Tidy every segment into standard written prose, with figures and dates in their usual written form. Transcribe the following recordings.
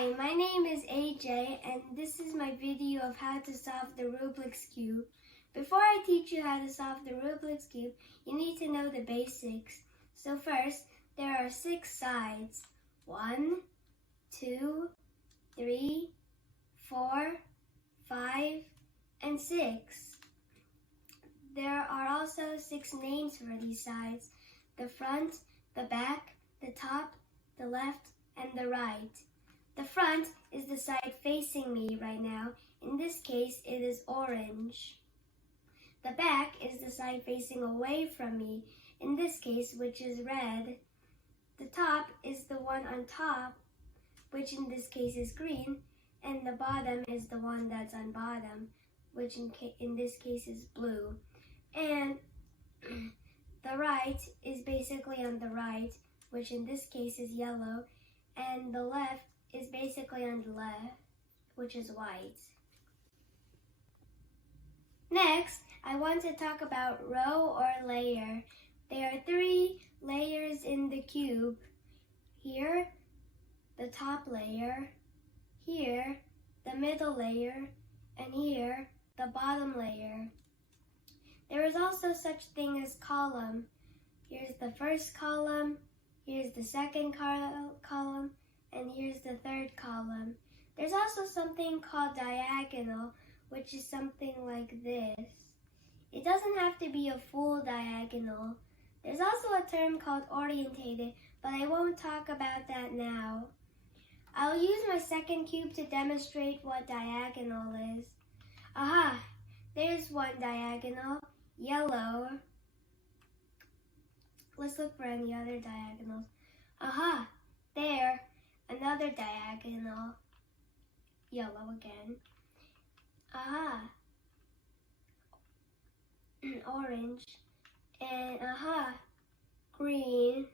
Hi, my name is AJ and this is my video of how to solve the Rubik's Cube. Before I teach you how to solve the Rubik's Cube, you need to know the basics. So first, there are 6 sides. 1, 2, 3, 4, 5, and 6. There are also 6 names for these sides: the front, the back, the top, the left, and the right. The front is the side facing me right now. In this case, it is orange. The back is the side facing away from me. In this case, which is red. The top is the one on top, which in this case is green. And the bottom is the one that's on bottom, which in this case is blue. And the right is basically on the right, which in this case is yellow. And the left is basically on the left, which is white. Next, I want to talk about row or layer. There are 3 layers in the cube. Here, the top layer. Here, the middle layer. And here, the bottom layer. There is also such thing as column. Here's the first column. Here's the second column. And here's the third column. There's also something called diagonal, which is something like this. It doesn't have to be a full diagonal. There's also a term called orientated, but I won't talk about that now. I'll use my second cube to demonstrate what diagonal is. Aha! There's one diagonal, yellow. Let's look for any other diagonals. Aha! There. Another diagonal, yellow again. Aha, orange, and aha, green.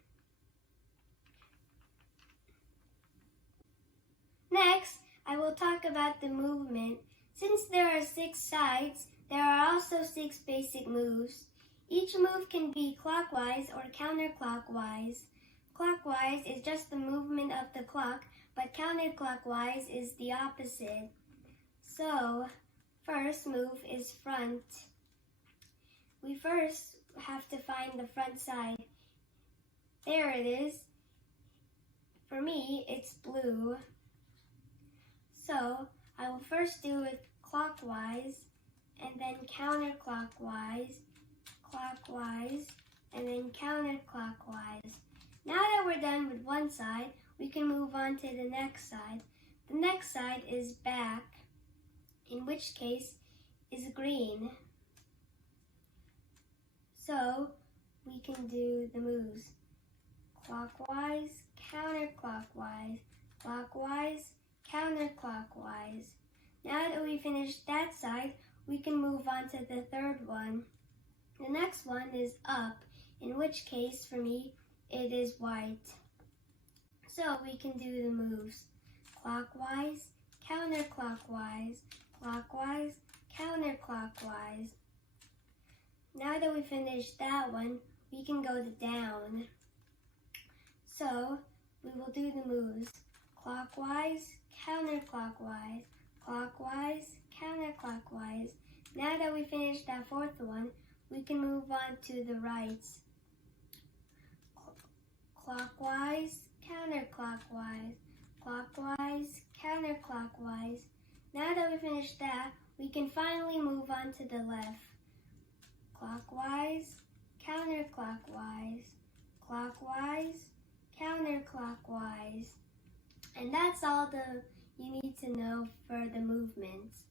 Next, I will talk about the movement. Since there are 6 sides, there are also 6 basic moves. Each move can be clockwise or counterclockwise. Clockwise is just the movement of the clock, but counterclockwise is the opposite. So, first move is front. We first have to find the front side. There it is. For me, it's blue. So, I will first do it clockwise, and then counterclockwise, clockwise, and then counterclockwise. Now that we're done with one side, we can move on to the next side. The next side is back, in which case is green. So we can do the moves clockwise, counterclockwise, clockwise, counterclockwise. Now that we finished that side, we can move on to the third one. The next one is up, in which case for me, it is white. So we can do the moves clockwise, counterclockwise, clockwise, counterclockwise. Now that we finished that one, we can go to down. So we will do the moves clockwise, counterclockwise, clockwise, counterclockwise. Now that we finished that fourth one, we can move on to the right. Clockwise, counterclockwise, clockwise, counterclockwise. Now that we finished that, we can finally move on to the left. Clockwise, counterclockwise, clockwise, counterclockwise. And that's all you need to know for the movements.